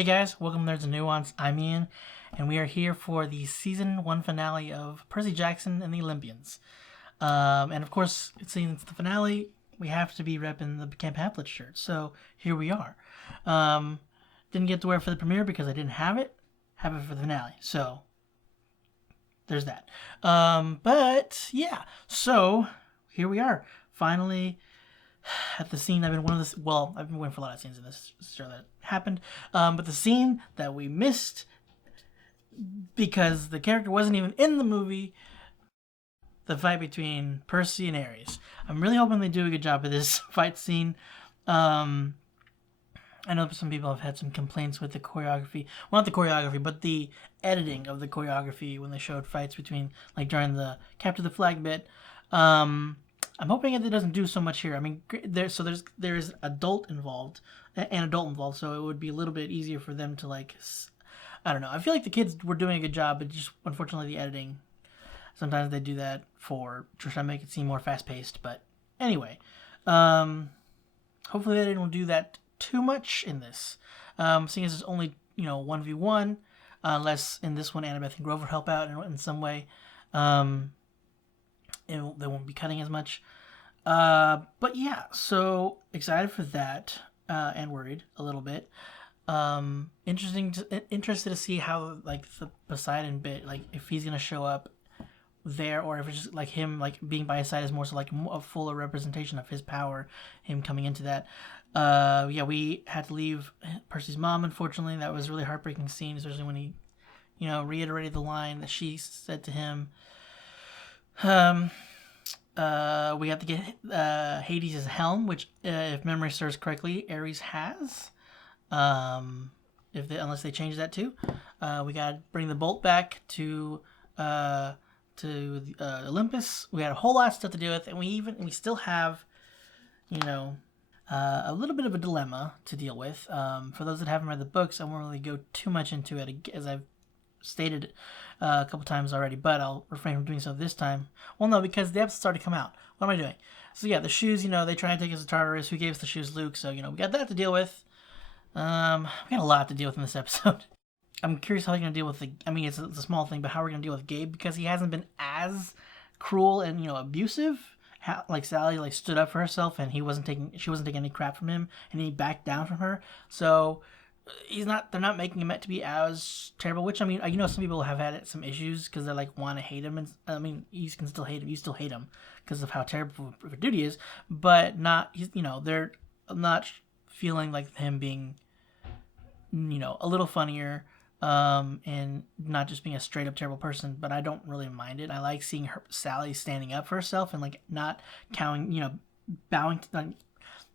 Hey guys, welcome to Nerds and Nuance. I'm Ian, and we are here for the Season 1 finale of Percy Jackson and the Olympians. And of course, since it's the finale, we have to be repping the Camp Pamphlet shirt, so here we are. Didn't get to wear it for the premiere because I didn't have it for the finale, so there's that. But yeah, so here we are, finally at the scene. I've been waiting for a lot of scenes in this show that happened. But the scene that we missed because the character wasn't even in the movie, the fight between Percy and Ares. I'm really hoping they do a good job of this fight scene. I know some people have had some complaints with the choreography. Well, not the choreography, but the editing of the choreography when they showed fights between, like during the capture the flag bit. I'm hoping it doesn't do so much here. I mean, there's an adult involved, so it would be a little bit easier for them to, like, I don't know. I feel like the kids were doing a good job, but just unfortunately the editing, sometimes they do that to try to make it seem more fast paced. But anyway, hopefully they didn't do that too much in this. Seeing as it's only 1v1, unless in this one Annabeth and Grover help out in some way. They won't be cutting as much. But yeah, so excited for that, and worried a little bit. Interested to see how, like, the Poseidon bit, like, if he's gonna show up there, or if it's just like him, like, being by his side is more so like a fuller representation of his power, him coming into that. Yeah, we had to leave Percy's mom, unfortunately. That was a really heartbreaking scene, especially when he, reiterated the line that she said to him. We have to get Hades' helm, which, if memory serves correctly, Ares has. Unless they change that too. We gotta bring the bolt back to Olympus. We had a whole lot of stuff to deal with, and we still have, a little bit of a dilemma to deal with. For those that haven't read the books, I won't really go too much into it, as I've stated a couple times already, but I'll refrain from doing so this time. Well, no, because the episode's already come out. What am I doing? So yeah, the shoes, they try to take us to Tartarus. Who gave us the shoes? Luke. So, we got that to deal with. We got a lot to deal with in this episode. I'm curious how they're going to deal with it's a small thing, but how we're going to deal with Gabe, because he hasn't been as cruel and, abusive. Like, Sally, like, stood up for herself, and she wasn't taking any crap from him, and he backed down from her. So they're not making him out to be as terrible, which, some people have had some issues because they, like, want to hate him, and you can still hate him, you still hate him because of how terrible of a dude he is, but they're not feeling like him being, a little funnier, and not just being a straight up terrible person. But I don't really mind it. I like seeing Sally standing up for herself and, like, not cowing, bowing,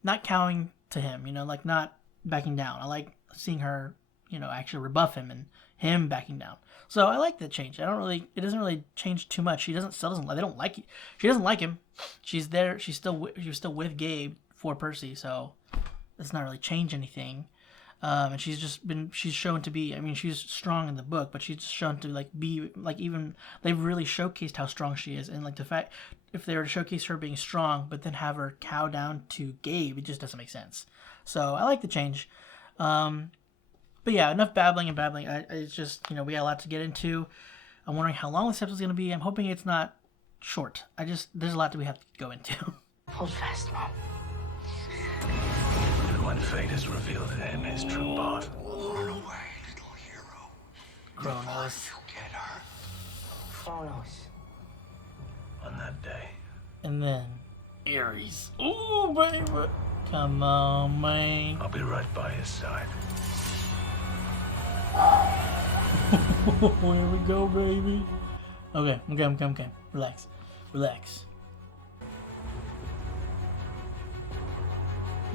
not cowing to him, like, not backing down. I like seeing her, actually rebuff him and him backing down. So I like that change. It doesn't really change too much. She doesn't like it. She doesn't like him. She's there. She was still with Gabe for Percy. So that's not really change anything. And she's shown to be, she's strong in the book, but she's shown to, like, be, like, even, they've really showcased how strong she is. And, like, the fact, if they were to showcase her being strong, but then have her cow down to Gabe, it just doesn't make sense. So I like the change. But yeah, enough babbling. It's just, we got a lot to get into. I'm wondering how long this episode's going to be. I'm hoping it's not short. There's a lot that we have to go into. Hold fast, Mom. And when fate has revealed to him his true path. Run away, little hero. Kronos. You get her. Kronos. On that day. And then Ares. Ooh, baby. Come on, man. I'll be right by his side. Here we go, baby. Okay. Relax.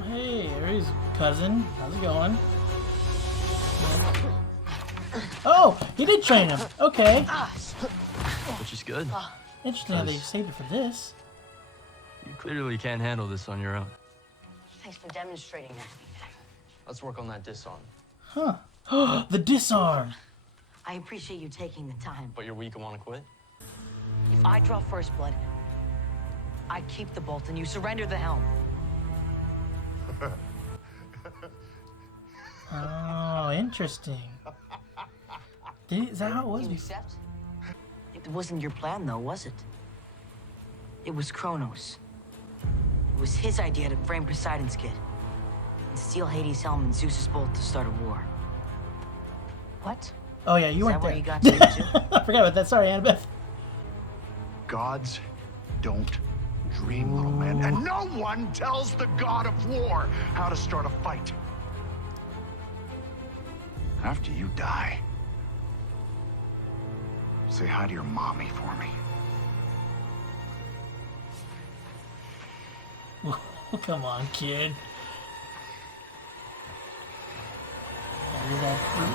Hey, Ares, cousin. How's it going? Oh, he did train him. Okay. Which is good. Interesting how they saved it for this. You clearly can't handle this on your own. Thanks for demonstrating that. Let's work on that disarm. Huh. The disarm. I appreciate you taking the time. But you're weak and want to quit? If I draw first blood, I keep the bolt and you surrender the helm. Oh, interesting. Is that how it was? You accept? It wasn't your plan, though, was it? It was Kronos. It was his idea to frame Poseidon's kid and steal Hades' helm and Zeus's bolt to start a war. What? Oh yeah, you Is weren't that there. where you got to too? I forgot about that. Sorry, Annabeth. Gods don't dream, little man. And no one tells the god of war how to start a fight. After you die, say hi to your mommy for me. Come on, kid. What is that fruit?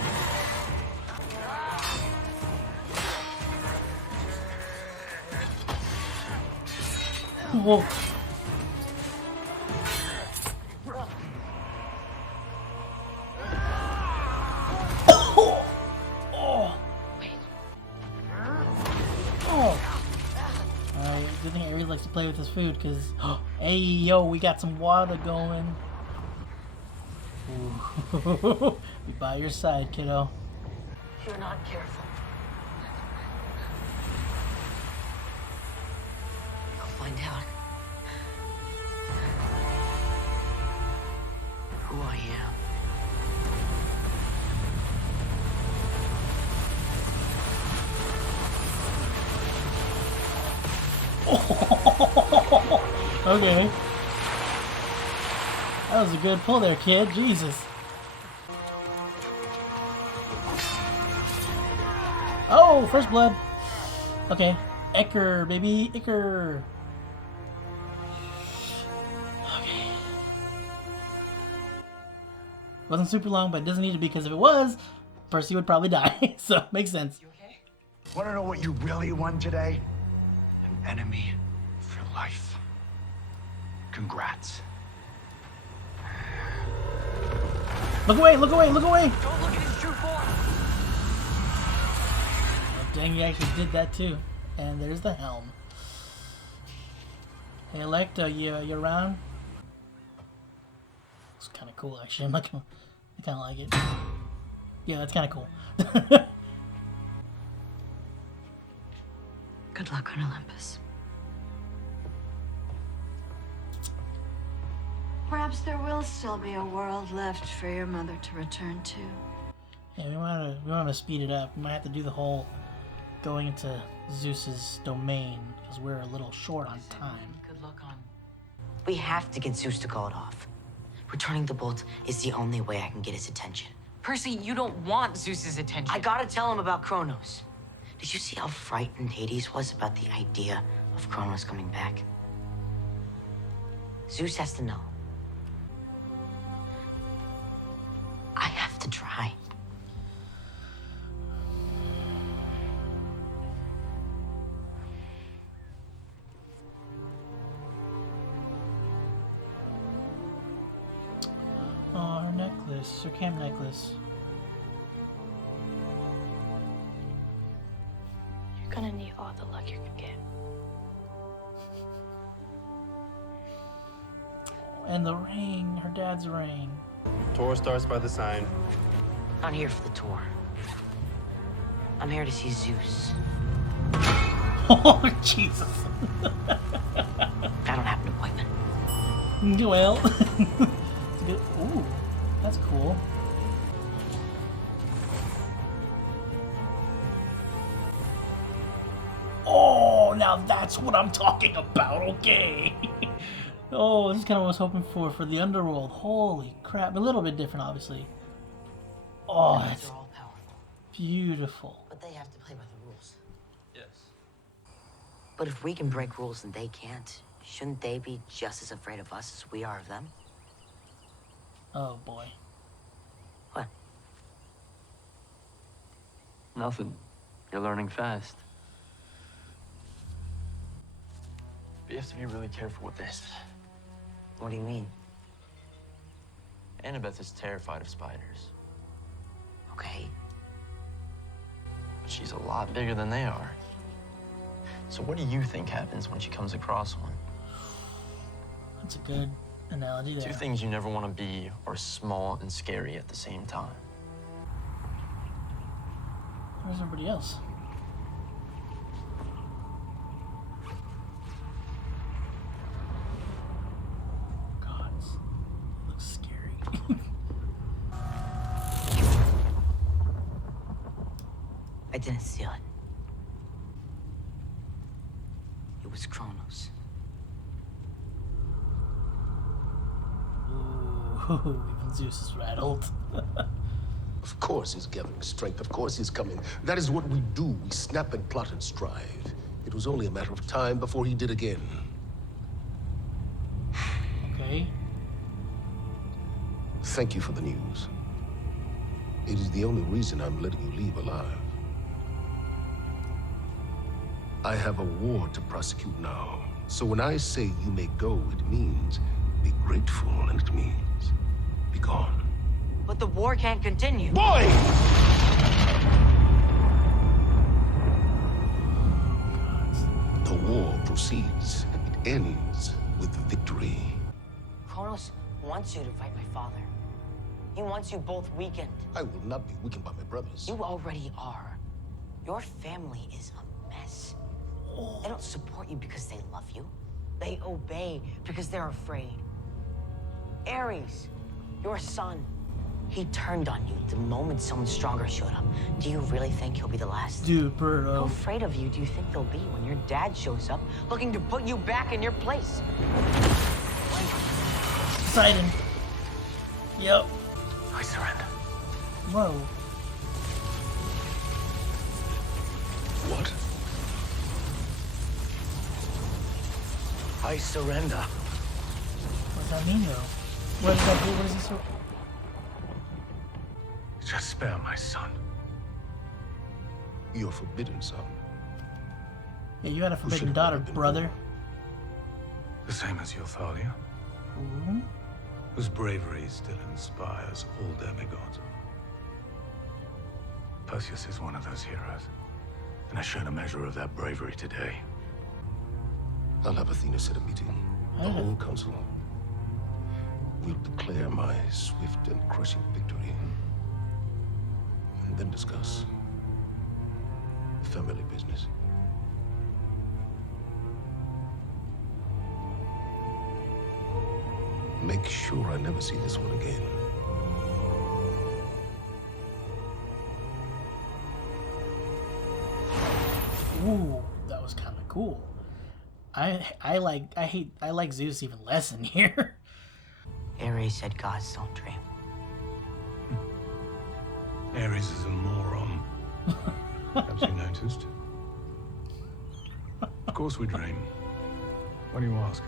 Whoa. Good thing Aries likes to play with his food, because, hey, yo, we got some water going. Ooh. Be by your side, kiddo. If you're not careful, you'll find out who I am. Okay. That was a good pull there, kid. Jesus. Oh, first blood. Okay. Ecker, baby. Ecker. Okay. Wasn't super long, but it doesn't need to be, because if it was, Percy would probably die. So, makes sense. You okay? Want to know what you really won today? An enemy for life. Congrats. Look away, look away, look away! Don't look at his true form. Oh, dang, he actually did that too. And there's the helm. Hey, Electa, you around? It's kind of cool, actually. I kind of like it. Yeah, that's kind of cool. Good luck on Olympus. Perhaps there will still be a world left for your mother to return to. Yeah, we want to speed it up. We might have to do the whole going into Zeus's domain, because we're a little short on time. Good luck on. We have to get Zeus to call it off. Returning the bolt is the only way I can get his attention. Percy, you don't want Zeus's attention. I gotta tell him about Kronos. Did you see how frightened Hades was about the idea of Kronos coming back? Zeus has to know. I have to try. Oh, her necklace, her cam necklace. You're gonna need all the luck you can get. And the ring, her dad's ring. Tour starts by the sign. Not here for the tour. I'm here to see Zeus. Oh, Jesus. I don't have an appointment. Well, it's a good. Ooh, that's cool. Oh, now that's what I'm talking about. Okay. Oh, this is kind of what I was hoping for the underworld. Holy crap! A little bit different, obviously. Oh, Gods that's are all powerful, beautiful. but they have to play by the rules. Yes. But if we can break rules and they can't, shouldn't they be just as afraid of us as we are of them? Oh boy. What? Nothing. You're learning fast. But you have to be really careful with this. What do you mean? Annabeth is terrified of spiders. Okay. But she's a lot bigger than they are. So what do you think happens when she comes across one? That's a good analogy there. Two things you never want to be are small and scary at the same time. Where's everybody else? God, it looks scary. I didn't steal it. It was Kronos. Ooh, even Zeus is rattled. Of course he's gathering strength. Of course he's coming. That is what we do. We snap and plot and strive. It was only a matter of time before he did again. Okay. Thank you for the news. It is the only reason I'm letting you leave alive. I have a war to prosecute now. So when I say you may go, it means be grateful, and it means be gone. But the war can't continue. Boy! The war proceeds. It ends with victory. Kronos wants you to fight my father. He wants you both weakened. I will not be weakened by my brothers. You already are. Your family is a mess. They don't support you because they love you. They obey because they're afraid. Ares, your son, he turned on you the moment someone stronger showed up. Do you really think he'll be the last? Dude, How Birdo. afraid of you do you think they'll be when your dad shows up looking to put you back in your place? Poseidon. Yep. I surrender. Whoa. What? I surrender. What does that mean, though? What does that do? What is this? Just spare my son. Your forbidden son. Yeah, you had a Who forbidden should've daughter, never been brother. born. The same as your Thalia, Ooh. whose bravery still inspires all demigods. Perseus is one of those heroes, and has shown a measure of that bravery today. I'll have Athena set a meeting. The Oh. whole council. We'll declare my swift and crushing victory. And then discuss family business. Make sure I never see this one again. Ooh, that was kind of cool. I like Zeus even less in here. Ares said gods don't dream. Ares is a moron. Have you noticed? Of course we dream. What do you ask?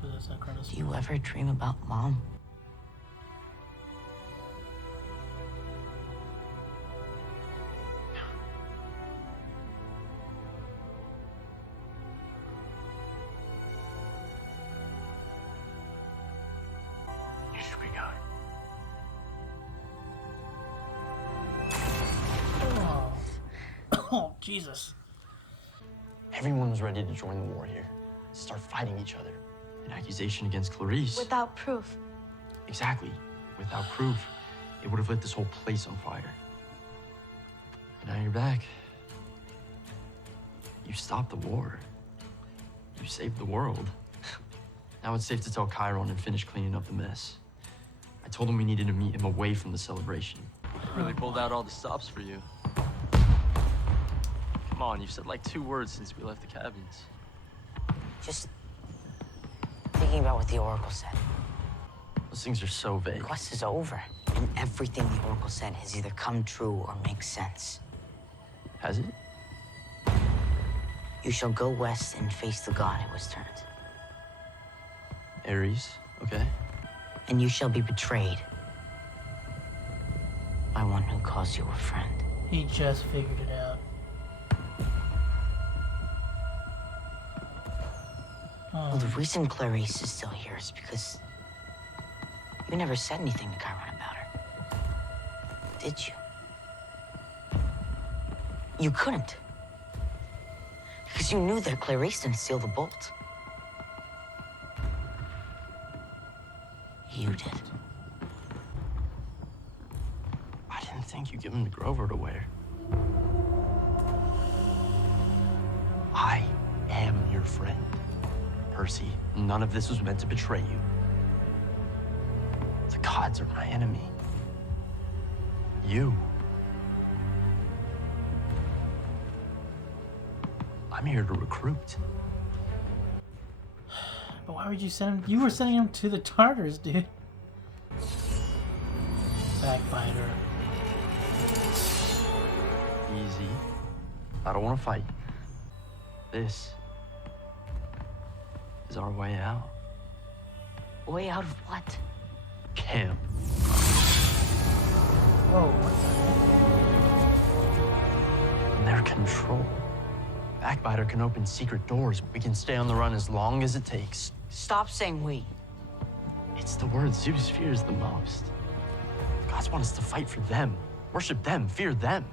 Dude, that's not Kronos. Do you ever dream about Mom? You should be going. Oh. Oh, Jesus. Everyone was ready to join the war here, start fighting each other. An accusation against Clarice. Without proof. Exactly. Without proof, it would have lit this whole place on fire. But now you're back. You stopped the war. You saved the world. Now it's safe to tell Chiron and finish cleaning up the mess. I told him we needed to meet him away from the celebration. Really pulled out all the stops for you. Come on, you've said like 2 words since we left the cabins. Just thinking about what the Oracle said. Those things are so The vague. quest is over, and everything the Oracle said has either come true or makes sense. Has it? You shall go west and face the god who was turned. Ares, okay? And you shall be betrayed by one who calls you a friend. He just figured it out. Well, the reason Clarice is still here is because you never said anything to Chiron about her. Did you? You couldn't. Because you knew that Clarice didn't steal the bolt. you did. I didn't think you'd give him to Grover to wear. I am your friend, Percy. None of this was meant to betray you. The gods are my enemy. You. I'm here to recruit. But why would you send him? You were sending him to the Tartars, dude. Backbiter. Easy. I don't want to fight. This is our way out. Way out of what? Camp. Whoa, what Their control. Backbiter can open secret doors. We can stay on the run as long as it takes. Stop saying we. It's the word Zeus fears the most. The gods want us to fight for them, worship them, fear them.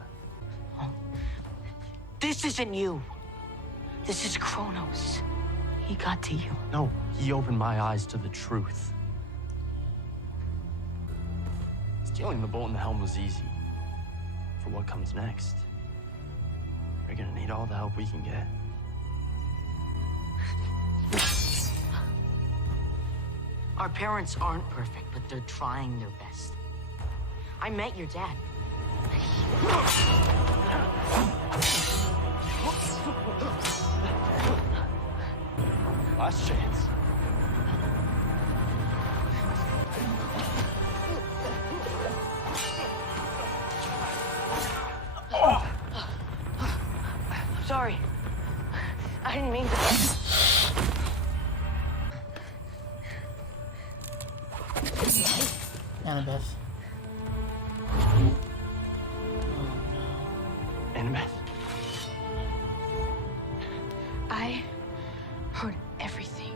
This isn't you. This is Kronos. He got to you. No, he opened my eyes to the truth. Stealing the bolt and the helm was easy. For what comes next, we're gonna need all the help we can get. Our parents aren't perfect, but they're trying their best. I met your dad. Last chance. Sorry. I didn't mean to. Annabeth. Annabeth. I heard everything.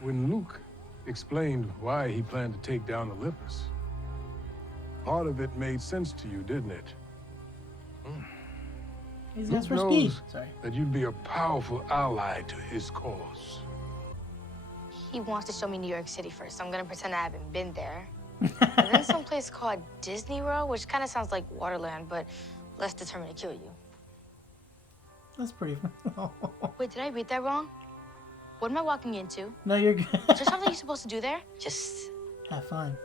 When Luke explained why he planned to take down Olympus, part of it made sense to you, didn't it? He's Luke for speed. knows Sorry. that you'd be a powerful ally to his cause. He wants to show me New York City first, so I'm gonna pretend I haven't been there. And then someplace called Disney World, which kind of sounds like Waterland, but less determined to kill you. That's pretty. Wait, did I read that wrong? What am I walking into? No, you're good. Is there something you're supposed to do there? Just Have fun.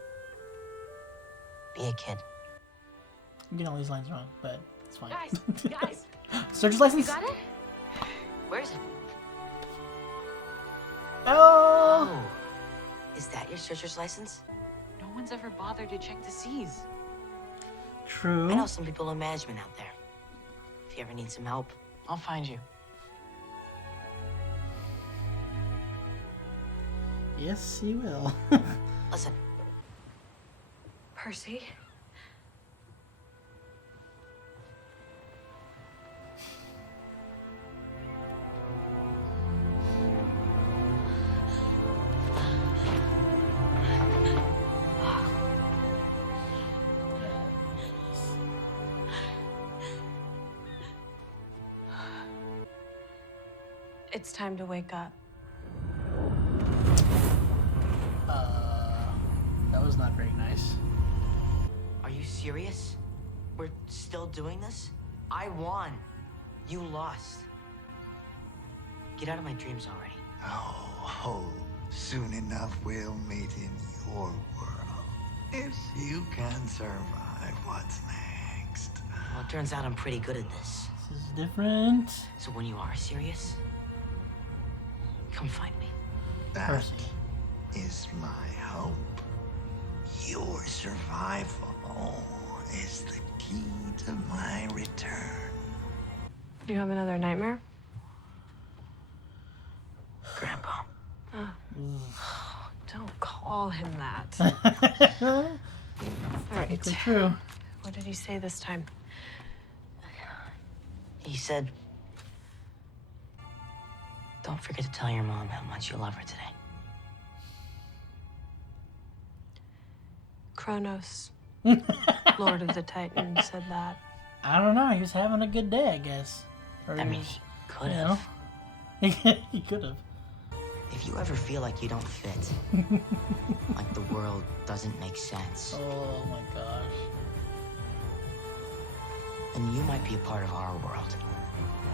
be a kid. I'm getting all these lines wrong, but it's fine. Guys, Searcher's license? you got it? Where is it? Oh! Oh. Is that your searcher's license? No one's ever bothered to check the seas. True. I know some people in management out there. If you ever need some help. I'll find you. Yes, he will. Listen, Percy? It's time to wake up. That was not very nice. are you serious? We're still doing this? I won. You lost. Get out of my dreams already. Oh, soon enough we'll meet in your world. If you can survive, what's next? Well, it turns out I'm pretty good at this. This is different. So when you are serious, come find me. That Percy. is my hope. Your survival is the key to my return. Do you have another nightmare? Grandpa. Don't call him that. All right. True. What did he say this time? He said, don't forget to tell your mom how much you love her today. Kronos, Lord of the Titans, said that. I don't know. He was having a good day, I guess. Or I mean, he could have. He could have. If you ever feel like you don't fit, like the world doesn't make sense, Oh my gosh. then you might be a part of our world.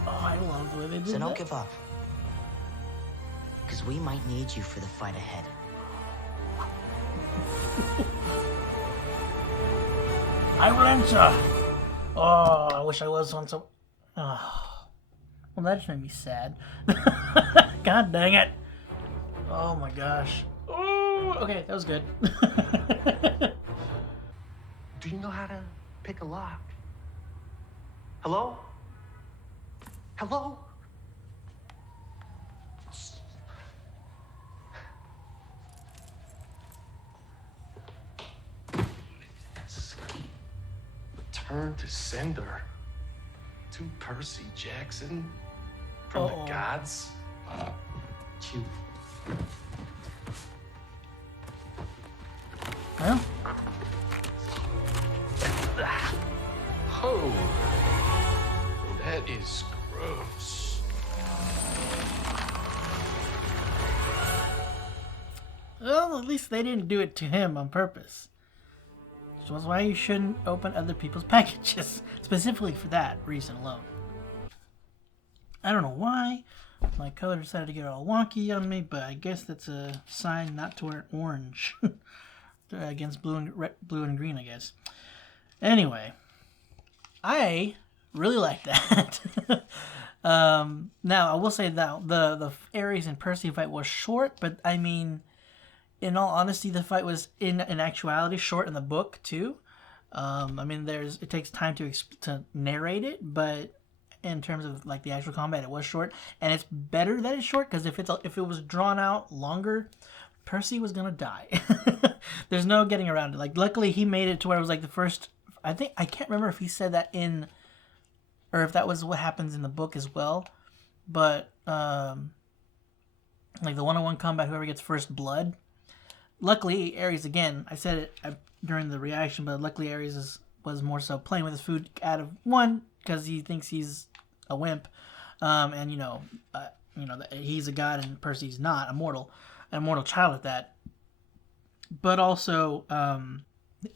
Oh, I love the way they did So don't that. give up. Because we might need you for the fight ahead. I will answer. Oh, I wish I was on some. Oh. Well, that just made me sad. God dang it. Oh my gosh. Oh, okay, that was good. Do you know how to pick a lock? Hello? Hello? Return to sender. To Percy Jackson from the gods. Cute. Well, Oh, that is gross. well, at least they didn't do it to him on purpose. Which was why you shouldn't open other people's packages, specifically for that reason alone. I don't know why my color decided to get all wonky on me, but I guess that's a sign not to wear orange against blue and green, I guess. Anyway, I really like that. Now I will say that the Ares and Percy fight was short, but I mean, in all honesty, the fight was in actuality short in the book too. I mean, it takes time to narrate it, but in terms of like the actual combat, it was short, and it's better that it's short because if it was drawn out longer, Percy was gonna die. There's no getting around it. Like, luckily he made it to where it was like the first. I can't remember if he said that in, or if that was what happens in the book as well, but like the one-on-one combat, whoever gets first blood. Luckily, Ares, again, I said it during the reaction, but luckily Ares was more so playing with his food out of one because he thinks he's a wimp, and he's a god and Percy's not an immortal child at that. But also,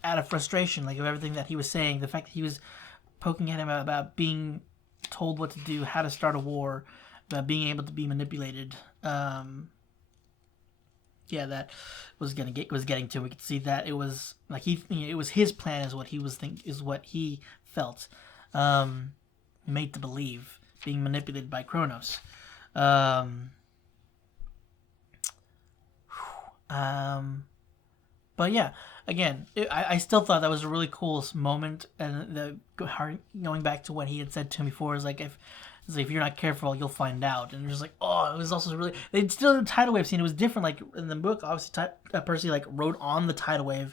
out of frustration, like of everything that he was saying, the fact that he was poking at him about being told what to do, how to start a war, about being able to be manipulated. That was getting to him. We could see that it was like it was his plan, is what he felt, made to believe, being manipulated by Kronos. But yeah, again, I still thought that was a really cool moment, and going back to what he had said to him before is like, if you're not careful, you'll find out. And it was like, oh, it was also really, they still did the tidal wave scene. It was different. Like in the book, obviously Percy like rode on the tidal wave.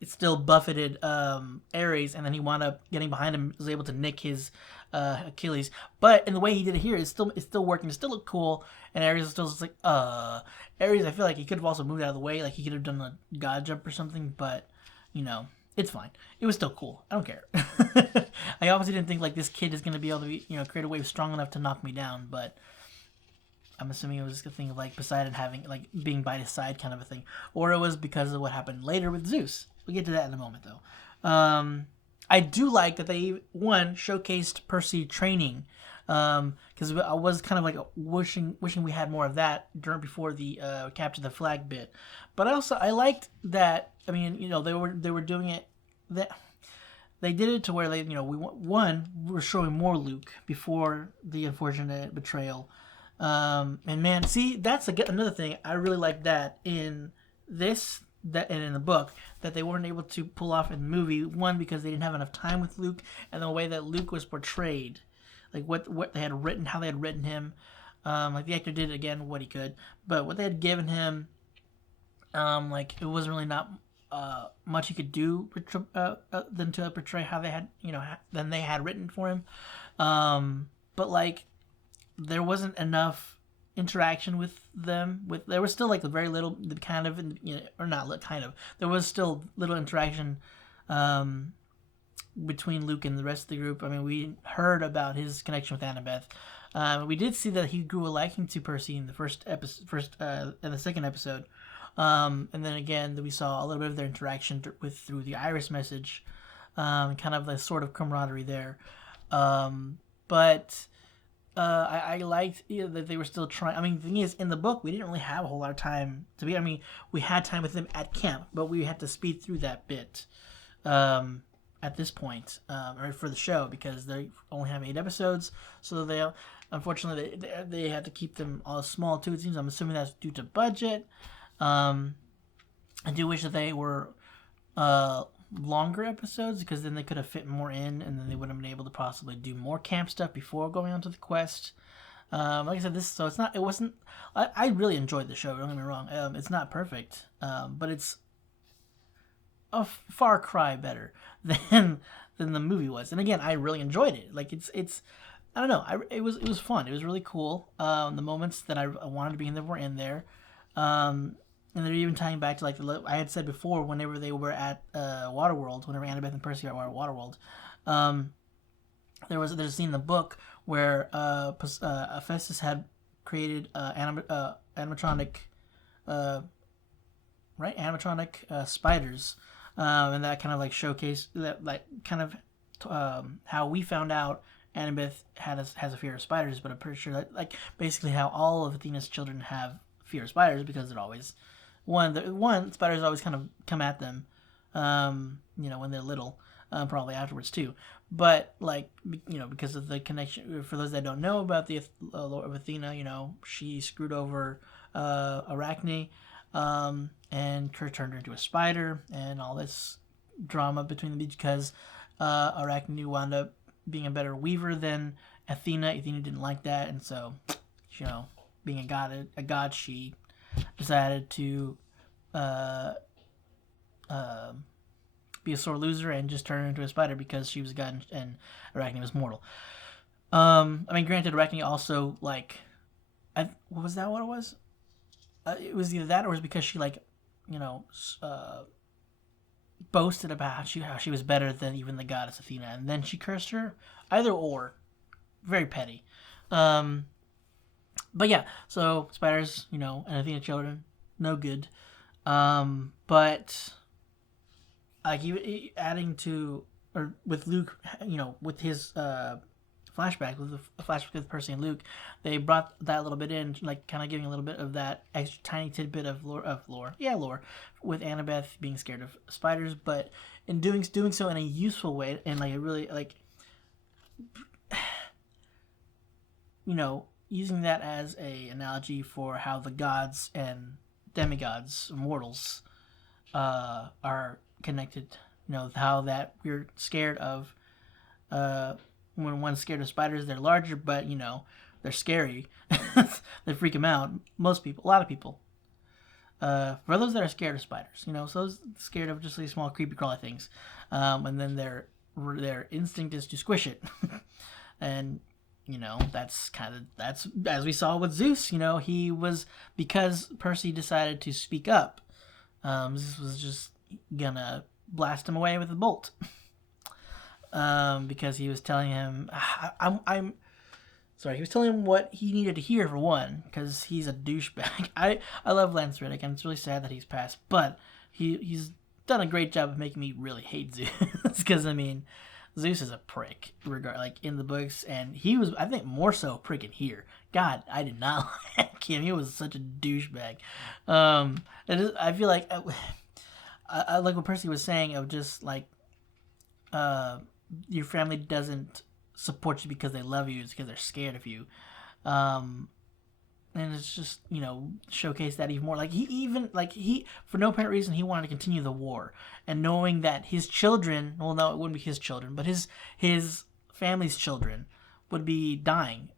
It still buffeted Ares, and then he wound up getting behind him, was able to nick his Achilles. But in the way he did it here, it's still working. It still looked cool. And Ares is still just like, Ares, I feel like he could have also moved out of the way. Like he could have done a god jump or something, but it's fine. It was still cool. I don't care. I obviously didn't think like this kid is going to be able to create a wave strong enough to knock me down, but I'm assuming it was a thing of like Poseidon having like being by his side kind of a thing, or it was because of what happened later with Zeus. We'll get to that in a moment though. I do like that they showcased Percy training, because I was kind of like wishing we had more of that before the capture the flag bit. But I liked that. I mean, they were doing it that they did it to where they we're showing more Luke before the unfortunate betrayal. And man, see, that's another thing I really like that in this. And in the book, that they weren't able to pull off in the movie, one, because they didn't have enough time with Luke, and the way that Luke was portrayed, like what they had written, how they had written him, like the actor did again what he could, but what they had given him, like it wasn't really not much he could do than to portray how they had than they had written for him. but like there wasn't enough interaction with them. There was still like very little, kind of, or not kind of. There was still little interaction between Luke and the rest of the group. I mean, we heard about his connection with Annabeth. We did see that he grew a liking to Percy in the first episode, in the second episode, and then again we saw a little bit of their interaction through the Iris message, kind of the sort of camaraderie there. But I liked that they were still trying. I mean, the thing is, in the book, we didn't really have a whole lot of time to be. I mean, we had time with them at camp, but we had to speed through that bit at this point, or for the show, because they only have 8 episodes. So they, unfortunately, they had to keep them all small too. It seems. I'm assuming that's due to budget. I do wish that they were longer episodes, because then they could have fit more in, and then they would have been able to possibly do more camp stuff before going on to the quest. Like I said, it wasn't. I really enjoyed the show. Don't get me wrong. It's not perfect, but it's a far cry better than the movie was. And again, I really enjoyed it. Like it's. I don't know. It was fun. It was really cool. The moments that I wanted to be in there were in there. And they're even tying back to, like, I had said before, whenever they were at Waterworld, whenever Annabeth and Percy were at Waterworld, there's a scene in the book where Hephaestus had created animatronic spiders, and that kind of like showcased that, like, kind of how we found out Annabeth has a fear of spiders, but I'm pretty sure that, like, basically how all of Athena's children have fear of spiders, because they're always spiders always kind of come at them, when they're little, probably afterwards too. But, like, because of the connection, for those that don't know about the lore of Athena, she screwed over Arachne, and turned her into a spider, and all this drama between them, because Arachne wound up being a better weaver than Athena. Athena didn't like that, and so, being a god, she decided to be a sore loser and just turn into a spider, because she was a god and Arachne was mortal. I mean, granted, Arachne also, like, was that what it was? It was either that, or it was because she, like, boasted about how she was better than even the goddess Athena, and then she cursed her. Either or, very petty. But yeah, so spiders, and Athena children, no good. But like, adding to, or with Luke, with his flashback, with the flashback with Percy and Luke, they brought that a little bit in, like, kind of giving a little bit of that extra tiny tidbit of lore, with Annabeth being scared of spiders, but in doing so in a useful way, and like a really, like, using that as a analogy for how the gods and demigods, mortals, are connected. How that we're scared of, when one's scared of spiders, they're larger, but, they're scary. They freak them out. Most people, a lot of people. For those that are scared of spiders, so those scared of just these small creepy crawly things, and then their instinct is to squish it. And that's as we saw with Zeus. He was, because Percy decided to speak up, Zeus was just gonna blast him away with a bolt, because he was telling him, he was telling him what he needed to hear, for one, because he's a douchebag. I love Lance Reddick, and it's really sad that he's passed, but he's done a great job of making me really hate Zeus, because, I mean, Zeus is a prick, like, in the books, and he was, I think, more so a prick in here. God, I did not like him. He was such a douchebag. I feel like, I like what Percy was saying, of just, like, your family doesn't support you because they love you, it's because they're scared of you. And it's just, showcase that even more. Like, he for no apparent reason, he wanted to continue the war. And knowing that his children, well, no, it wouldn't be his children, but his family's children would be dying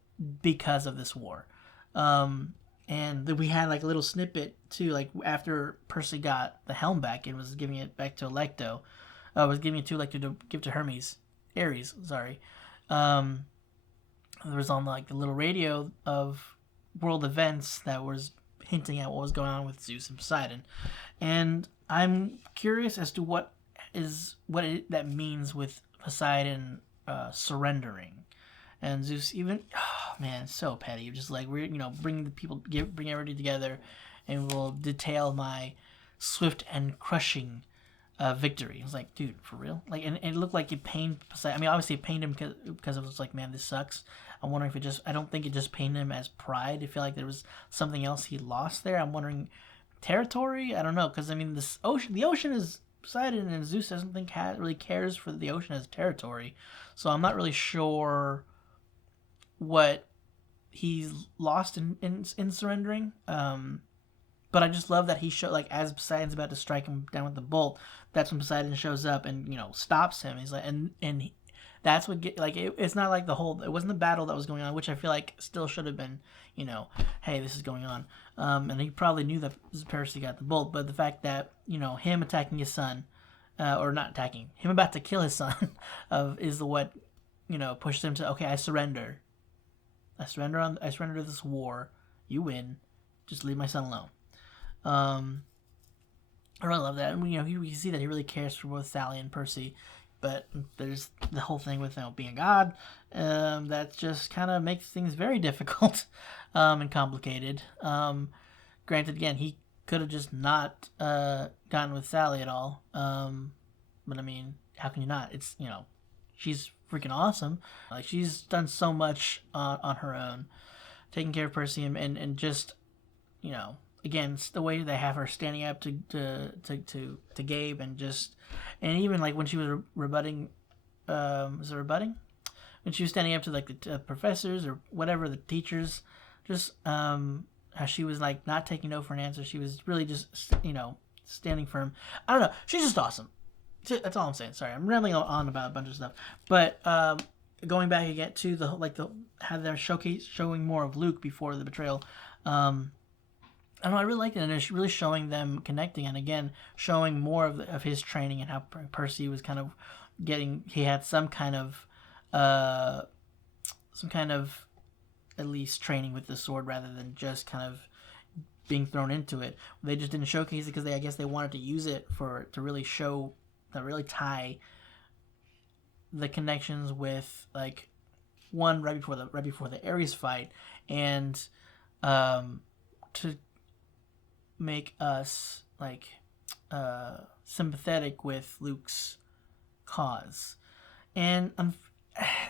because of this war. And then we had, like, a little snippet, too, like, after Percy got the helm back and was giving it back to Alecto, was giving it to Alecto to give to Ares, sorry. there was on like the little radio of world events that was hinting at what was going on with Zeus and Poseidon, and I'm curious as to what that means with Poseidon surrendering, and Zeus even so petty, just like we're bring the people, bring everybody together, and we'll detail my swift and crushing victory. It's like, dude, for real? Like, and it looked like it pained Poseidon. I mean, obviously it pained him because it was like, man, this sucks. I'm wondering if I don't think it just pained him as pride. I feel like there was something else he lost there. I'm wondering, territory? I don't know, because I mean, the ocean is Poseidon, and Zeus doesn't think really cares for the ocean as territory. So I'm not really sure what he's lost in surrendering. But I just love that he showed, like, as Poseidon's about to strike him down with the bolt, that's when Poseidon shows up and stops him. He's like, that's what it's not like it wasn't the battle that was going on, which I feel like still should have been, hey, this is going on. And he probably knew that Percy got the bolt, but the fact that him attacking his son, or not attacking him, about to kill his son, is what pushed him to, okay, I surrender to this war. You win. Just leave my son alone. I really love that, and you can see that he really cares for both Sally and Percy, but there's the whole thing with being a god that just kind of makes things very difficult and complicated. Granted, again, he could have just not gotten with Sally at all, but I mean, how can you not? It's she's freaking awesome. Like, she's done so much on her own, taking care of Percy and just again, it's the way they have her standing up to Gabe, and even like when she was rebutting, was it rebutting? When she was standing up to like the professors or whatever, the teachers, just how she was like not taking no for an answer. She was really just standing firm. I don't know. She's just awesome. That's all I'm saying. Sorry, I'm rambling on about a bunch of stuff. But going back again to how they're showing more of Luke before the betrayal. I don't know, I really liked it, and it's really showing them connecting, and again, showing more of his training and how Percy was kind of he had some kind of at least training with the sword rather than just kind of being thrown into it. They just didn't showcase it because I guess they wanted to use it to really tie the connections with, like, one right before the Ares fight, and to make us like sympathetic with Luke's cause. And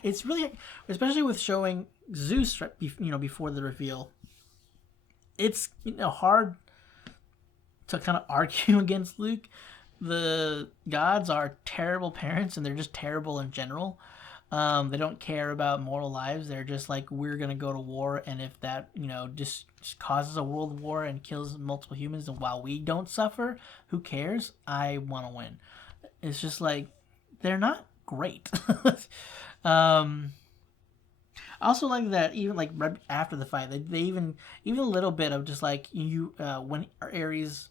it's really, especially with showing Zeus before the reveal, it's hard to kind of argue against Luke. The gods are terrible parents, and they're just terrible in general. They don't care about moral lives. They're just like, we're gonna go to war, and if that just causes a world war and kills multiple humans, and while we don't suffer, who cares? I want to win. It's just like, they're not great. I also like that even like right after the fight, they even a little bit of just like when Ares.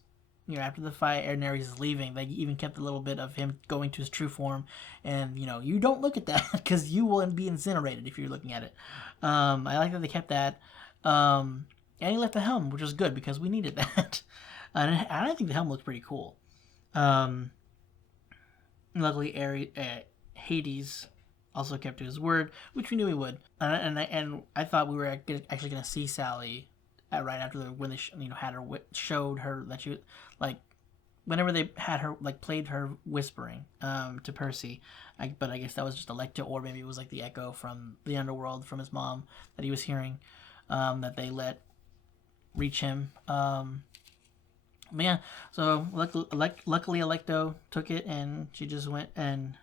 After the fight, Ares is leaving, they even kept a little bit of him going to his true form, and you don't look at that because you will be incinerated if you're looking at it. I like that they kept that, and he left the helm, which was good because we needed that. And I think the helm looks pretty cool. Luckily, Hades also kept to his word, which we knew he would, and I thought we were actually going to see Sally. Right after when they had her showed her that she like whenever they had her like played her whispering to Percy, but I guess that was just Electra, or maybe it was like the echo from the underworld from his mom that he was hearing, that they let reach him. Yeah, so luckily Electo took it, and she just went and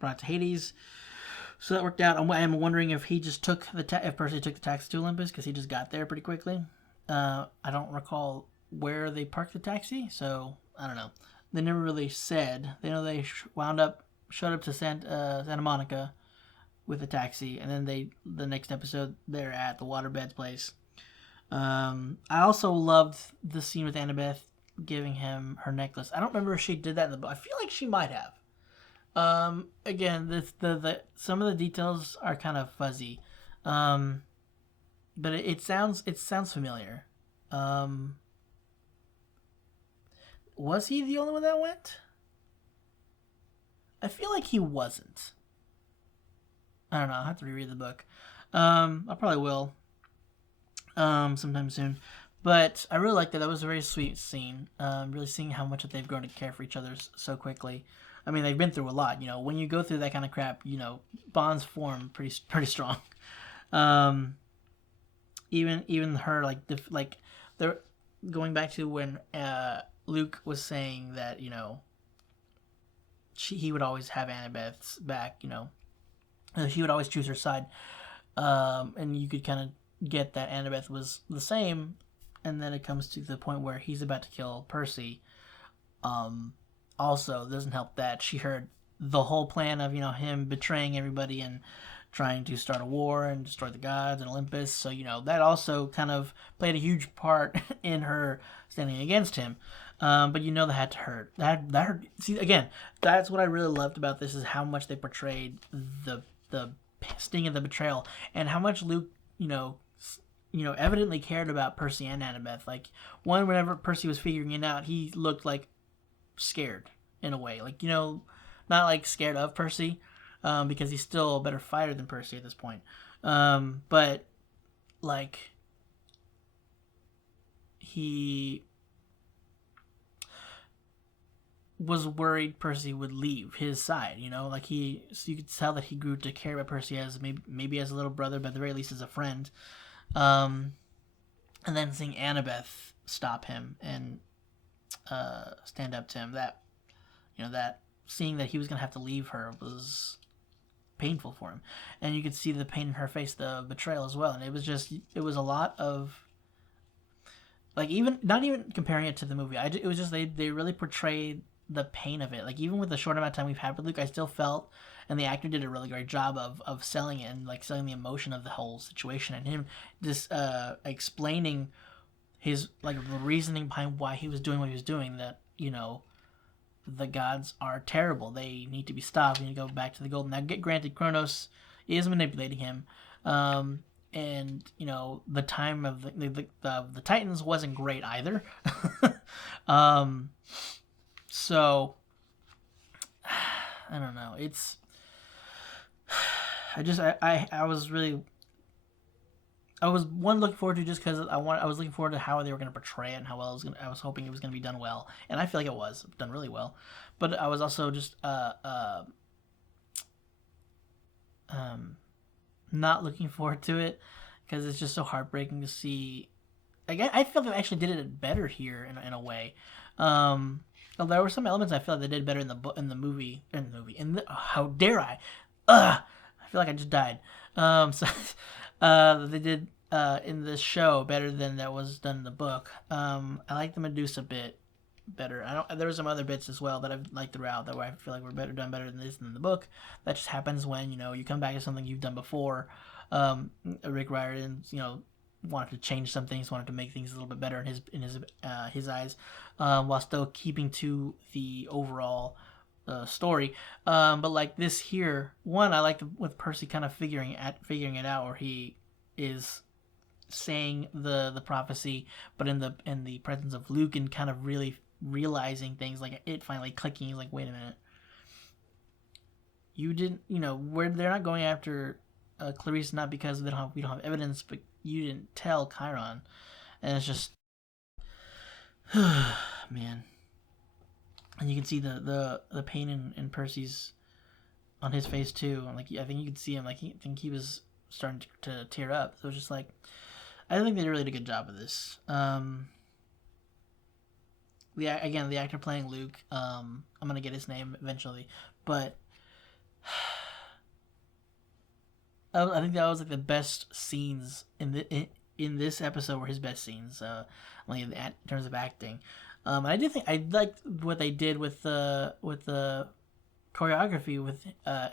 brought it to Hades. So that worked out. I'm wondering if he just took if Percy took the taxi to Olympus, because he just got there pretty quickly. I don't recall where they parked the taxi, so I don't know. They never really said. They know they showed up to Santa Monica with a taxi, and then the next episode they're at the Waterbed's place. I also loved the scene with Annabeth giving him her necklace. I don't remember if she did that in the book. I feel like she might have. Again, some of the details are kind of fuzzy. But it sounds familiar. Was he the only one that went? I feel like he wasn't. I don't know. I'll have to reread the book. I probably will. Sometime soon. But I really like that. That was a very sweet scene. Really seeing how much that they've grown to care for each other so quickly. I mean, they've been through a lot. You know, when you go through that kind of crap, you know, bonds form pretty strong. Even her like they're going back to when Luke was saying that, you know, he would always have Annabeth's back. You know, she would always choose her side. And you could kind of get that Annabeth was the same. And then it comes to the point where he's about to kill Percy. Also, doesn't help that she heard the whole plan of, you know, him betraying everybody and trying to start a war and destroy the gods and Olympus. So, you know, that also kind of played a huge part in her standing against him. But you know that had to hurt. That hurt. See, again, that's what I really loved about this, is how much they portrayed the sting of the betrayal, and how much Luke, you know, evidently cared about Percy and Annabeth. Like, whenever Percy was figuring it out, he looked like scared in a way. Like, you know, not like scared of Percy, because he's still a better fighter than Percy at this point. But like, he was worried Percy would leave his side, you know, like so you could tell that he grew to care about Percy as maybe as a little brother, but at the very least as a friend. And then seeing Annabeth stop him and stand up to him, that, you know, that seeing that he was gonna have to leave her was painful for him, and you could see the pain in her face, the betrayal as well. And it was a lot of, like, even not even comparing it to the movie, it was just they really portrayed the pain of it. Like, even with the short amount of time we've had with Luke, I still felt, and the actor did a really great job of selling it, and like selling the emotion of the whole situation, and him just explaining his, like, the reasoning behind why he was doing what he was doing, that, you know, the gods are terrible, they need to be stopped, you need to go back to the golden. Now, granted, Kronos is manipulating him, and, you know, the time of the Titans wasn't great either. So I don't know. It's, I was looking forward to, just because I was looking forward to how they were going to portray it and how well I was hoping it was going to be done well, and I feel like it was done really well. But I was also just not looking forward to it, because it's just so heartbreaking to see. I feel like they actually did it better here in a way. There were some elements I feel like they did better in the movie. How dare I? I feel like I just died. They did in this show better than that was done in the book. I like the Medusa bit better. There were some other bits as well that I've liked throughout that I feel like were done better than this than the book. That just happens when, you know, you come back to something you've done before. Rick Riordan, you know, wanted to change some things, wanted to make things a little bit better in his eyes, while still keeping to the overall story. But like this here, I like with Percy kind of figuring it out, where he is saying the prophecy, but in the presence of Luke, and kind of really realizing things, like it finally clicking. He's like, wait a minute, you didn't, you know, where they're not going after Clarice, not because we don't have evidence, but you didn't tell Chiron. And it's just man, and you can see the pain in Percy's, on his face too. Like, I think you could see him, like, I think he was starting to tear up. So it's just like, I think they really did a good job of this. The actor playing Luke, I'm gonna get his name eventually, but I think that was like the best scenes in this episode were his best scenes, like in terms of acting. I do think I liked what they did with the choreography with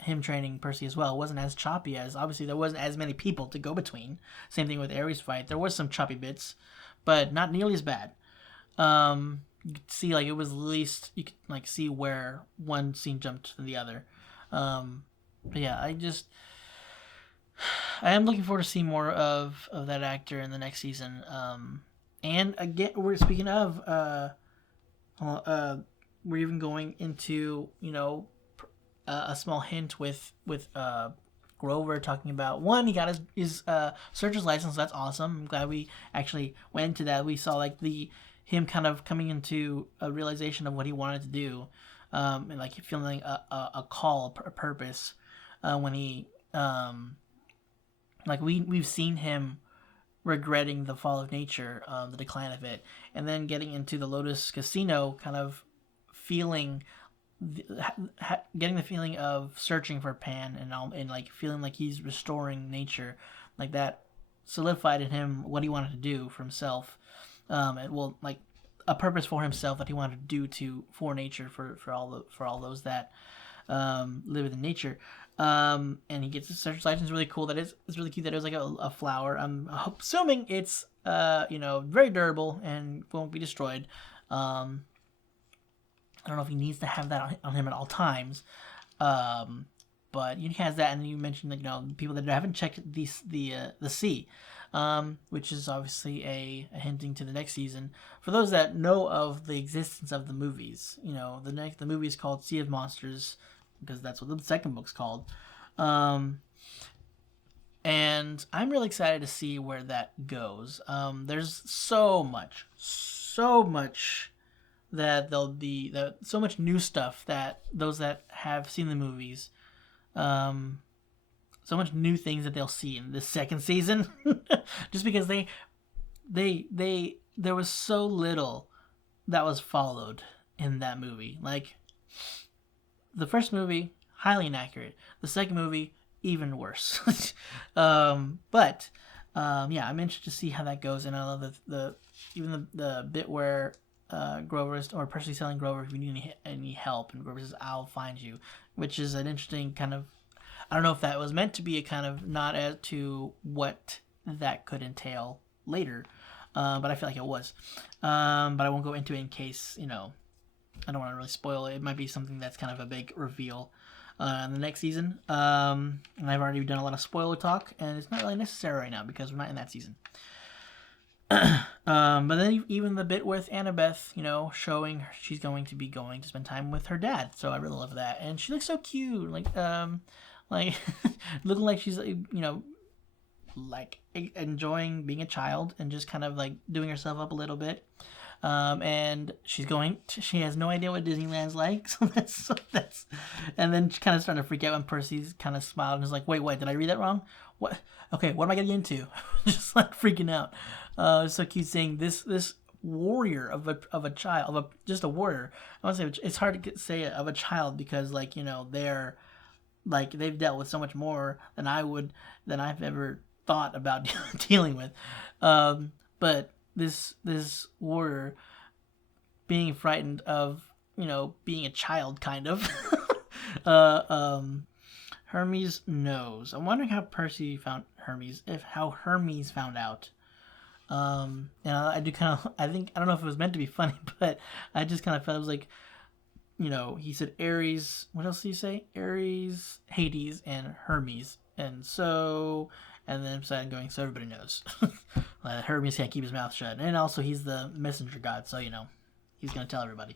him training Percy as well. It wasn't as choppy, as obviously there wasn't as many people to go between. Same thing with Ares' fight. There was some choppy bits, but not nearly as bad. You could see, like, it was at least, you could like see where one scene jumped to the other. But yeah, I am looking forward to see more of that actor in the next season. And again, we're speaking of we're even going into a small hint with Grover talking about one, he got his searcher's license. That's awesome. I'm glad we actually went into that. We saw like him kind of coming into a realization of what he wanted to do, and like feeling a call, a purpose, when he like we've seen him regretting the fall of nature, the decline of it, and then getting into the Lotus Casino, kind of feeling, getting the feeling of searching for Pan and like feeling like he's restoring nature, like that solidified in him what he wanted to do for himself, and well, like a purpose for himself that he wanted to do for nature, for all those that live in nature. And he gets his search license. Really cool. It's really cute that it was like a flower. I'm assuming it's very durable and won't be destroyed. I don't know if he needs to have that on him at all times, but he has that. And you mentioned people that haven't checked the sea, which is obviously a hinting to the next season. For those that know of the existence of the movies, the movie is called Sea of Monsters, because that's what the second book's called. And I'm really excited to see where that goes. There's so much that so much new stuff that those that have seen the movies, so much new things that they'll see in this second season, just because there was so little that was followed in that movie. Like, the first movie, highly inaccurate. The second movie, even worse. I'm interested to see how that goes. And I love the bit where Grover or Percy telling Grover, if you need any help, and Grover says, "I'll find you," which is an interesting kind of. I don't know if that was meant to be a kind of nod as to what that could entail later, but I feel like it was. But I won't go into it in case I don't want to really spoil it. It might be something that's kind of a big reveal in the next season. And I've already done a lot of spoiler talk, and it's not really necessary right now because we're not in that season. But then even the bit with Annabeth, showing she's going to be going to spend time with her dad. So I really love that. And she looks so cute. Like looking like she's, like enjoying being a child and just kind of like doing herself up a little bit. And she has no idea what Disneyland's like, so that's, and then she kind of started to freak out when Percy's kind of smiled and was like, wait, did I read that wrong? What? Okay, what am I getting into? Just like freaking out. It's so cute seeing this warrior of a child, just a warrior. I want to say it's hard to say of a child because they're like, they've dealt with so much more than I've ever thought about dealing with. But this warrior being frightened of being a child, kind of. Hermes knows. I'm wondering how Percy found Hermes, how Hermes found out. I do kind of, I don't know if it was meant to be funny, but I just kind of felt it was like, he said Ares, what else did he say? Ares, Hades, and Hermes. And then Poseidon going, so everybody knows. Hermes can't keep his mouth shut. And also he's the messenger god, so, he's going to tell everybody.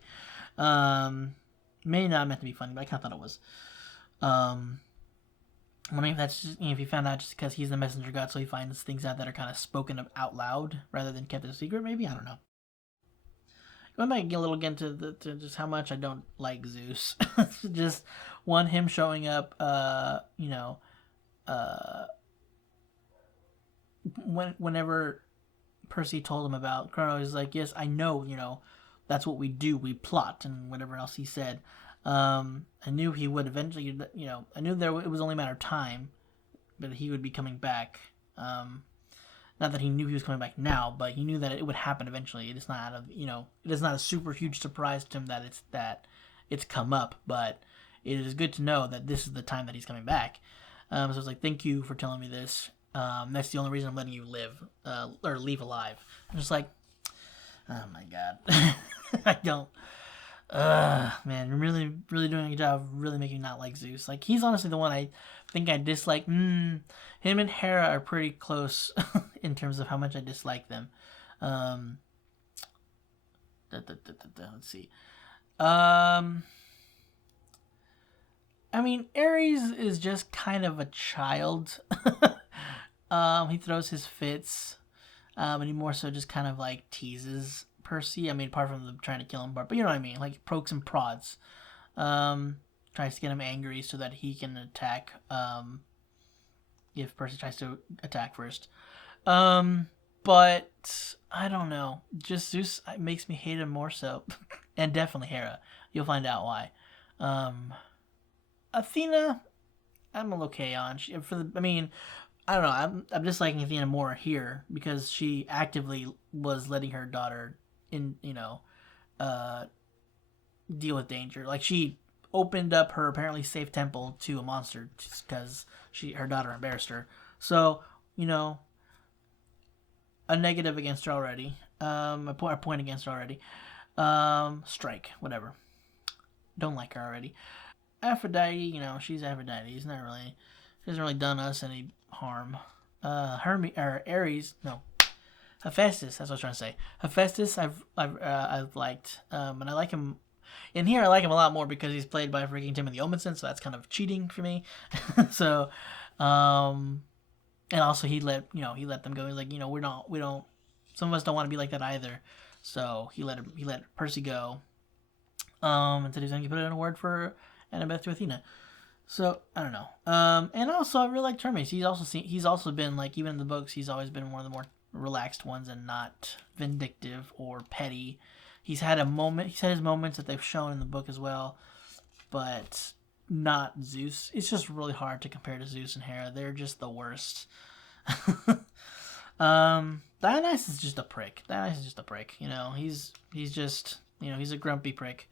May not meant to be funny, but I kind of thought it was. I'm wondering if that's just, if he found out just because he's the messenger god, so he finds things out that are kind of spoken of out loud rather than kept a secret, maybe? I don't know. I might get a little into to just how much I don't like Zeus. Just him showing up, whenever Percy told him about Chrono, he's like, yes, I know, that's what we do, we plot, and whatever else he said. I knew he would eventually, I knew it was only a matter of time, but he would be coming back. Not that he knew he was coming back now, but he knew that it would happen eventually. It is not it is not a super huge surprise to him that it's come up, but it is good to know that this is the time that he's coming back. So it's like, thank you for telling me this. That's the only reason I'm letting you live, or leave alive. I'm just like, oh my god. Man, really, really doing a good job of really making me not like Zeus. Like, he's honestly the one I think I dislike. Him and Hera are pretty close in terms of how much I dislike them. Let's see. I mean, Ares is just kind of a child. He throws his fits, and he more so just kind of like teases Percy. I mean, apart from them trying to kill him, but you know what I mean, like pokes and prods. Tries to get him angry so that he can attack. If Percy tries to attack first. But I don't know. Just Zeus makes me hate him more so, and definitely Hera. You'll find out why. Athena, I'm okay on. I don't know. I'm just liking Athena more here because she actively was letting her daughter deal with danger. Like, she opened up her apparently safe temple to a monster because her daughter embarrassed her. So, a negative against her already. A point against her already. Strike, whatever. Don't like her already. Aphrodite, she's Aphrodite. She hasn't really done us any harm. Ares, no. Hephaestus, that's what I was trying to say. Hephaestus, I've liked, and I like him. In here, I like him a lot more because he's played by freaking Timothy Omenson, so that's kind of cheating for me. So, and also he let them go. He's like, we don't. Some of us don't want to be like that either. So he let Percy go. And said he's going to put in a word for Annabeth to Athena. So I don't know. And also I really like Hermes. He's also been like, even in the books, he's always been one of the more relaxed ones and not vindictive or petty. He's had his moments that they've shown in the book as well, but not Zeus. It's just really hard to compare to Zeus and Hera. They're just the worst. Dionysus is just a prick. He's just, he's a grumpy prick.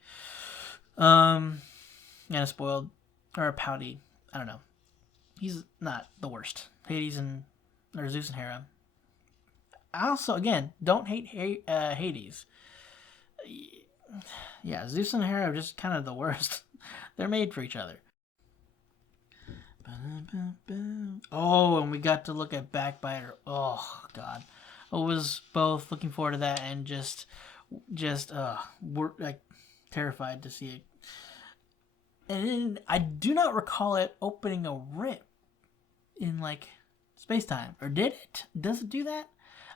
And a spoiled, or a pouty, I don't know. He's not the worst. Zeus and Hera. I also, again, don't hate Hades. Yeah, Zeus and Hera are just kind of the worst. They're made for each other. Oh, and we got to look at Backbiter. Oh, God. I was both looking forward to that and we're like terrified to see it. And I do not recall it opening a rip in like space-time. Or did it? Does it do that?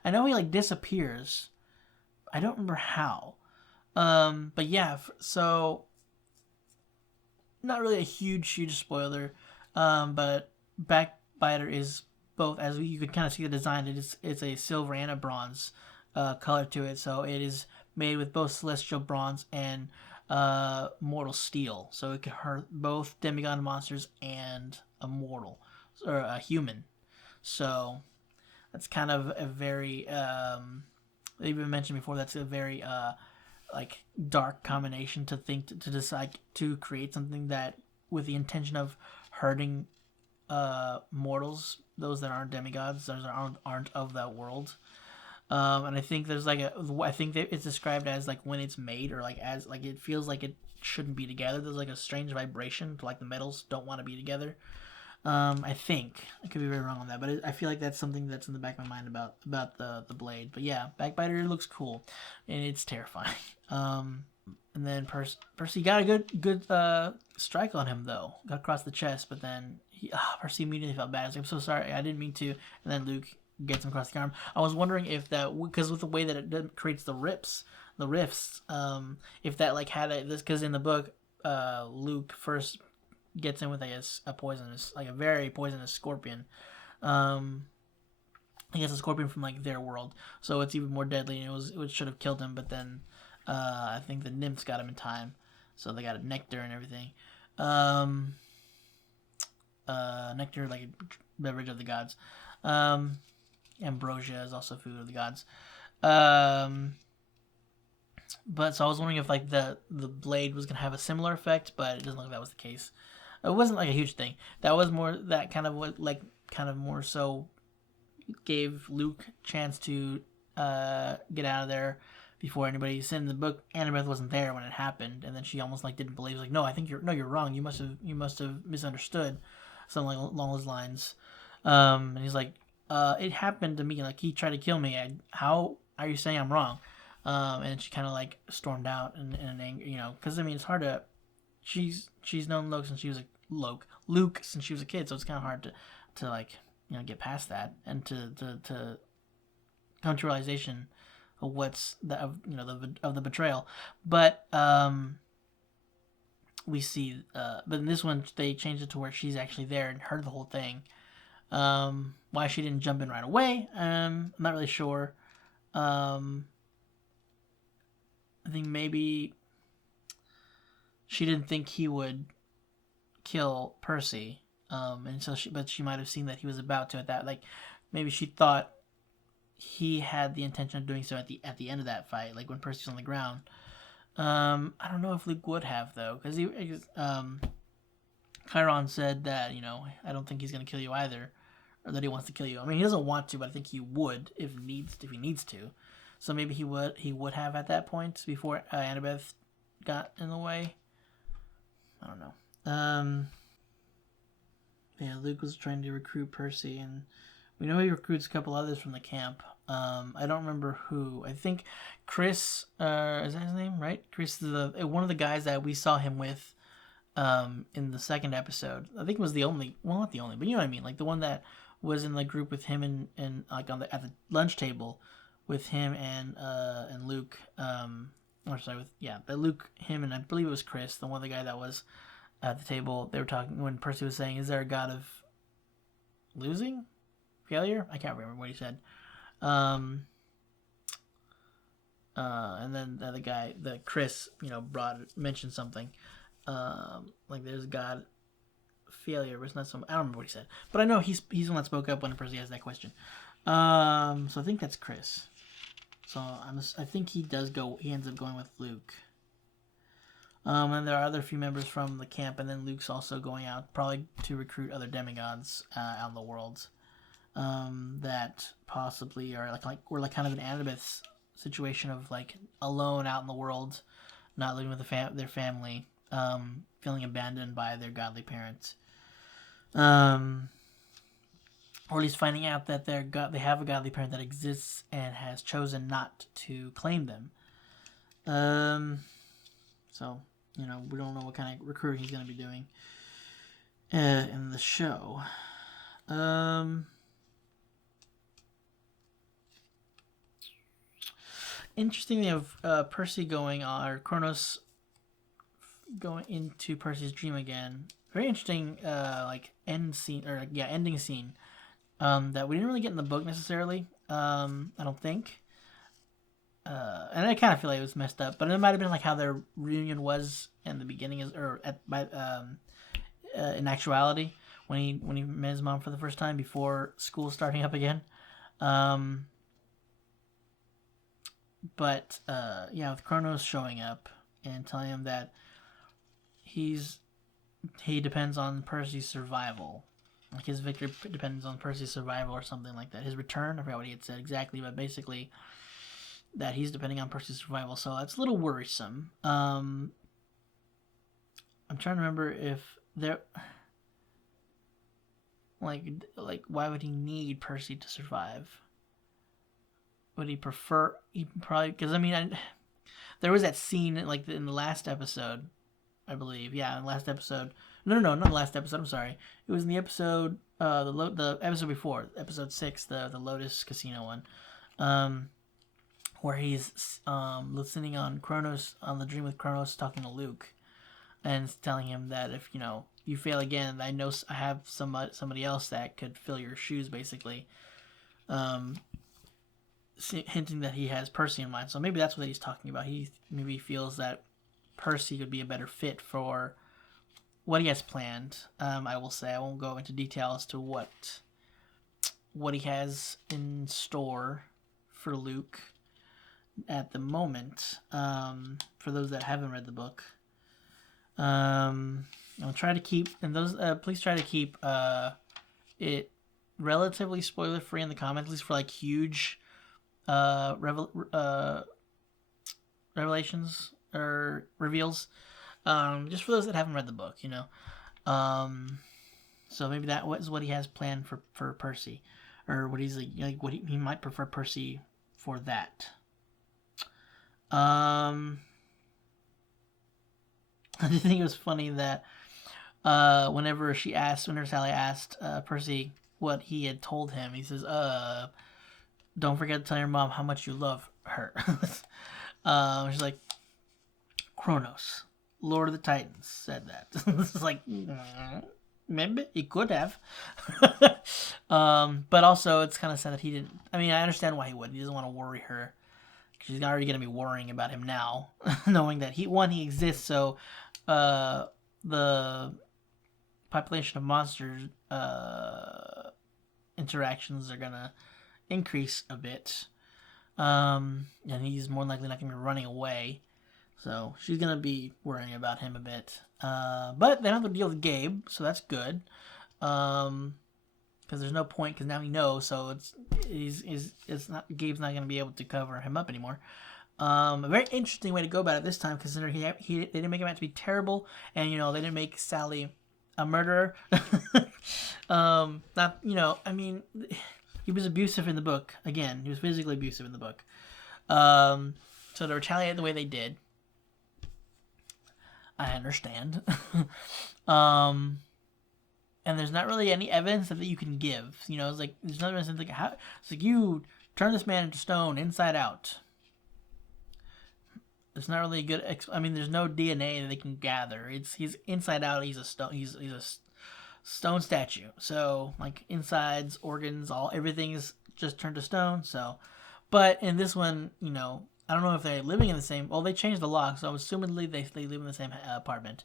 I know he like disappears. I don't remember how. But yeah, so not really a huge spoiler. But Backbiter is both, as you could kind of see the design, it's a silver and a bronze color to it. So it is made with both celestial bronze and mortal steel. So it can hurt both demigod monsters and a mortal or a human. So that's kind of a very they even mentioned before, that's a very like dark combination to decide to create something that with the intention of hurting mortals, those that aren't demigods, those that aren't of that world. And I think there's I think that it's described as like when it's made, or like as like it feels like it shouldn't be together. There's like a strange vibration to like the metals don't want to be together. I think I could be very wrong on that, but I feel like that's something that's in the back of my mind about the blade. But yeah, Backbiter looks cool, and it's terrifying. And then Percy got a good strike on him though, got across the chest, but then Percy immediately felt bad. He's like, I'm so sorry, I didn't mean to. And then Luke gets him across the arm. I was wondering if that, because with the way that it creates the rifts, if that like had this, because in the book, Luke first gets in with a poisonous, like a very poisonous scorpion. He gets a scorpion from like their world, so it's even more deadly, and it should have killed him, but then I think the nymphs got him in time, so they got a nectar and everything. Nectar, like a beverage of the gods. Ambrosia is also food of the gods. But so I was wondering if like the blade was gonna have a similar effect, but it doesn't look like that was the case. It wasn't like a huge thing. That was more that kind of what like kind of more so gave Luke a chance to get out of there, before anybody said in the book Annabeth wasn't there when it happened, and then she almost like didn't believe. Like, no, I think you're wrong. You must have misunderstood, something like along those lines. And he's like, it happened to me. Like, he tried to kill me. How are you saying I'm wrong? And she kind of like stormed out in an anger, because I mean it's hard to. She's known Luke since she was a kid, so it's kind of hard to like get past that and to come to realization of what's of the betrayal. But we see, but in this one they changed it to where she's actually there and heard the whole thing. Why she didn't jump in right away, I'm not really sure. I think maybe she didn't think he would kill Percy, and so she might have seen that he was about to at that. Like, maybe she thought he had the intention of doing so at the end of that fight, like when Percy's on the ground. I don't know if Luke would have though, because Chiron said that I don't think he's gonna kill you either, or that he wants to kill you. I mean, he doesn't want to, but I think he would if he needs to. So maybe he would have at that point before Annabeth got in the way. I don't know. Yeah, Luke was trying to recruit Percy, and we know he recruits a couple others from the camp. I don't remember who. I think Chris, is that his name, right? Chris is one of the guys that we saw him with in the second episode. I think it was the only, well, not the only, but you know what I mean, like the one that was in the group with him and like at the lunch table with him and Luke. Luke, him, and I believe it was Chris, the one of the guy that was at the table. They were talking when Percy was saying, "Is there a god of losing, failure?" I can't remember what he said. And then the other guy, Chris, mentioned something, like there's a god failure, but it's not some. I don't remember what he said, but I know he's the one that spoke up when Percy asked that question. So I think that's Chris. So I think he ends up going with Luke. And there are other few members from the camp, and then Luke's also going out probably to recruit other demigods out in the world. That possibly are we're kind of an Annabeth's situation of like alone out in the world, not living with their family, feeling abandoned by their godly parents, or at least finding out that they have a godly parent that exists and has chosen not to claim them. So we don't know what kind of recruiting he's going to be doing in the show. Interestingly, of Percy Kronos going into Percy's dream again. Very interesting, ending scene. That we didn't really get in the book necessarily. I don't think. And I kind of feel like it was messed up, but it might have been like how their reunion was in the beginning, in actuality when he met his mom for the first time before school starting up again. But with Kronos showing up and telling him that he depends on Percy's survival. Like his victory depends on Percy's survival or something like that. His return, I forgot what he had said exactly, but basically that he's depending on Percy's survival. So that's a little worrisome. I'm trying to remember if there, like why would he need Percy to survive? Would he prefer? He probably, because I mean, there was that scene in the last episode, I believe. Yeah, in the last episode. No, not the last episode. I'm sorry. It was in the episode, the episode before, episode 6, the Lotus Casino one, where he's listening on Kronos, on the dream with Kronos, talking to Luke, and telling him that if you fail again, I have somebody else that could fill your shoes, basically, hinting that he has Percy in mind. So maybe that's what he's talking about. He maybe feels that Percy would be a better fit for what he has planned. I will say I won't go into detail as to what he has in store for Luke at the moment. For those that haven't read the book, I'll try to keep, and those please try to keep it relatively spoiler free in the comments, at least for huge revelations or reveals. Just for those that haven't read the book, you know. So maybe that was what he has planned for Percy, or what he's like what he might prefer Percy for that. I did think it was funny that whenever Sally asked Percy what he had told him, he says, don't forget to tell your mom how much you love her. She's like, Kronos, Lord of the Titans, said that. It's like, maybe he could have. But also, it's kind of sad that he didn't. I mean, I understand why he wouldn't. He doesn't want to worry her. She's already going to be worrying about him now, knowing that he exists, so the population of monsters interactions are going to increase a bit. And he's more than likely not going to be running away. So she's going to be worrying about him a bit. But they don't have to deal with Gabe, so that's good. Because there's no point, because now he knows, so Gabe's not going to be able to cover him up anymore. A very interesting way to go about it this time, considering they didn't make him out to be terrible, and, you know, they didn't make Sally a murderer. Not, you know, I mean, he was abusive in the book. Again, he was physically abusive in the book. So to retaliate the way they did, I understand. And there's not really any evidence that you can give. You know, it's like, there's no evidence like how. It's like, you turn this man into stone inside out. It's not really a good. I mean, there's no DNA that they can gather. He's inside out. He's a stone. He's a stone statue. So like insides, organs, everything is just turned to stone. So, but in this one, you know, I don't know if they're living in the same. Well, they changed the lock, so assumedly they live in the same apartment.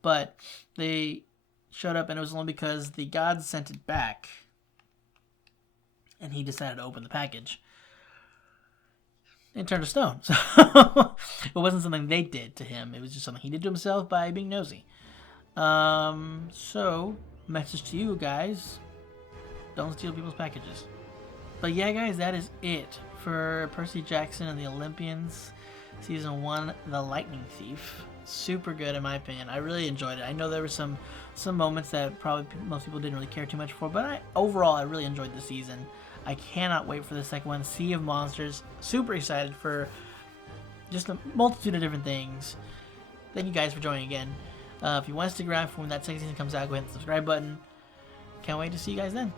But they showed up, and it was only because the gods sent it back, and he decided to open the package and turned to stone. So it wasn't something they did to him. It was just something he did to himself by being nosy. So message to you guys: don't steal people's packages. But yeah, guys, that is it for Percy Jackson and the Olympians, Season 1, The Lightning Thief. Super good in my opinion. I really enjoyed it. I know there were some moments that probably most people didn't really care too much for, but overall I really enjoyed the season. I cannot wait for the second one, Sea of Monsters. Super excited for just a multitude of different things. Thank you guys for joining again. If you want to stick around for when that second season comes out, go ahead and hit the subscribe button. Can't wait to see you guys then.